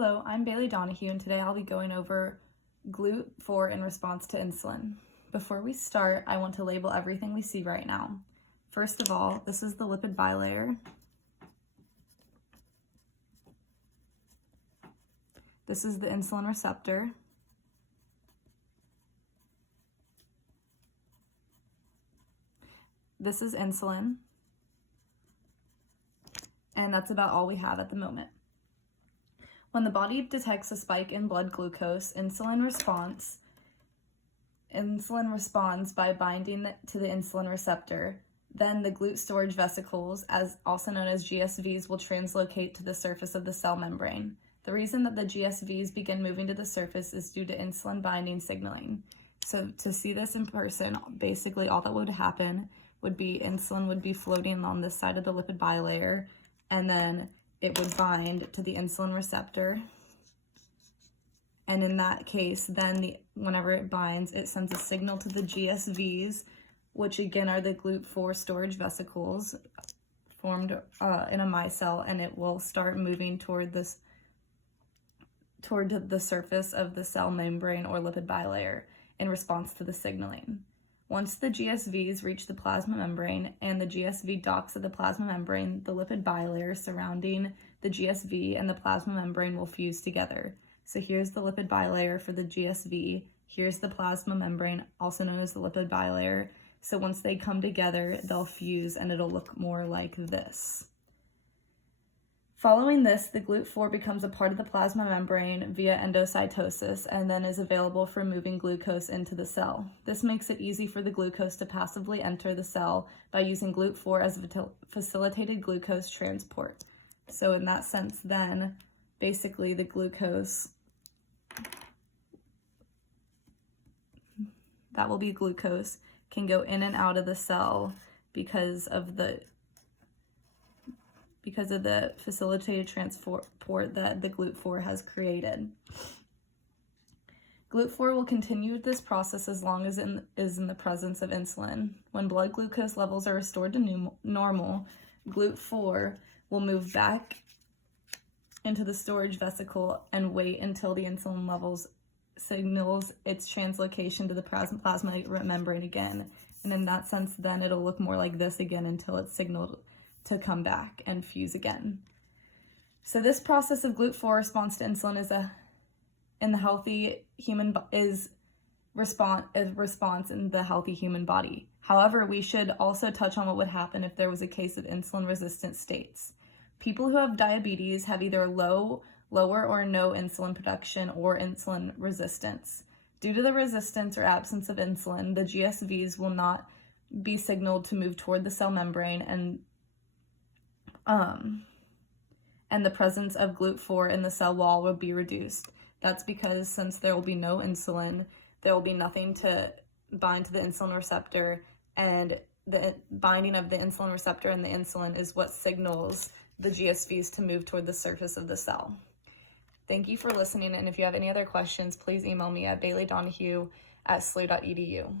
Hello, I'm Bailey Donoughue, and today I'll be going over GLUT4 in response to insulin. Before we start, I want to label everything we see right now. First of all, this is the lipid bilayer. This is the insulin receptor. This is insulin. And that's about all we have at the moment. When the body detects a spike in blood glucose, insulin responds by binding to the insulin receptor. Then the GLUT storage vesicles, also known as GSVs, will translocate to the surface of the cell membrane. The reason that the GSVs begin moving to the surface is due to insulin binding signaling. So to see this in person, basically all that would happen would be insulin would be floating on this side of the lipid bilayer, and then it would bind to the insulin receptor. And in that case, then whenever it binds, it sends a signal to the GSVs, which again are the GLUT4 storage vesicles formed in a micelle, and it will start moving toward the surface of the cell membrane or lipid bilayer in response to the signaling. Once the GSVs reach the plasma membrane and the GSV docks at the plasma membrane, the lipid bilayer surrounding the GSV and the plasma membrane will fuse together. So here's the lipid bilayer for the GSV. Here's the plasma membrane, also known as the lipid bilayer. So once they come together, they'll fuse and it'll look more like this. Following this, the GLUT4 becomes a part of the plasma membrane via endocytosis and then is available for moving glucose into the cell. This makes it easy for the glucose to passively enter the cell by using GLUT4 as a facilitated glucose transport. So in that sense, then, basically the glucose, that will be glucose, can go in and out of the cell because of the facilitated transport that the GLUT4 has created. GLUT4 will continue this process as long as it is in the presence of insulin. When blood glucose levels are restored to normal, GLUT4 will move back into the storage vesicle and wait until the insulin levels signals its translocation to the plasma membrane again. And in that sense, then it'll look more like this again until it's signaled to come back and fuse again. So this process of GLUT4 response to insulin is response in the healthy human body. However, we should also touch on what would happen if there was a case of insulin resistant states. People who have diabetes have either lower or no insulin production or insulin resistance. Due to the resistance or absence of insulin, the GSVs will not be signaled to move toward the cell membrane, and the presence of GLUT4 in the cell wall will be reduced. That's because since there will be no insulin, there will be nothing to bind to the insulin receptor, and the binding of the insulin receptor and the insulin is what signals the GSVs to move toward the surface of the cell. Thank you for listening, and if you have any other questions, please email me at baileydonoughue@slu.edu.